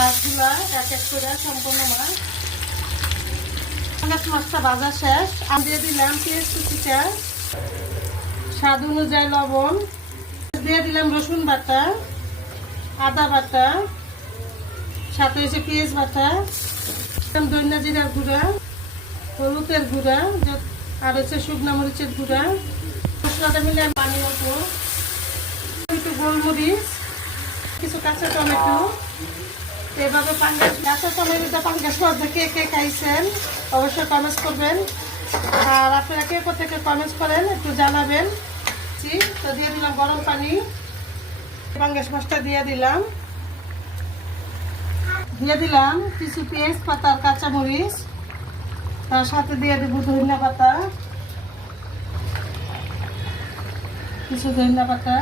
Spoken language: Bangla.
মাছগুলা এক এক করে সম্পূর্ণ মাছ। মাছটা ভাজা শেষ। আমি দিয়ে দিলাম পেঁয়াজ কুচিটা, স্বাদ অনুযায়ী লবণ, দিয়ে দিলাম রসুন বাটা, আদা বাটা, সাথে হচ্ছে পেঁয়াজ বাটা, ধনিয়া জিরার গুঁড়া, হলুদের গুঁড়া, আর হচ্ছে শুকনো মরিচের গুঁড়া। মশলাটা মিলে পানি অল্প, একটু গোলমরিচ, কিছু কাঁচা টমেটো। এভাবে পাঙ্গাস, কাঁচা টমেটো পাঙ্গাস মাছ কে কে খাইছেন অবশ্যই কমেন্টস করবেন। আর আপনারা কে কোথেকে কমেন্টস করেন একটু জানাবেন। তো দিয়ে দিলাম গরম পানি, পাঙ্গাস মাছটা দিয়ে দিলাম কিছু পেঁয়াজ পাতা, কাঁচামরিচ, তার সাথে দিয়ে দেবো ধনিয়া পাতা, কিছু ধনিয়া পাতা।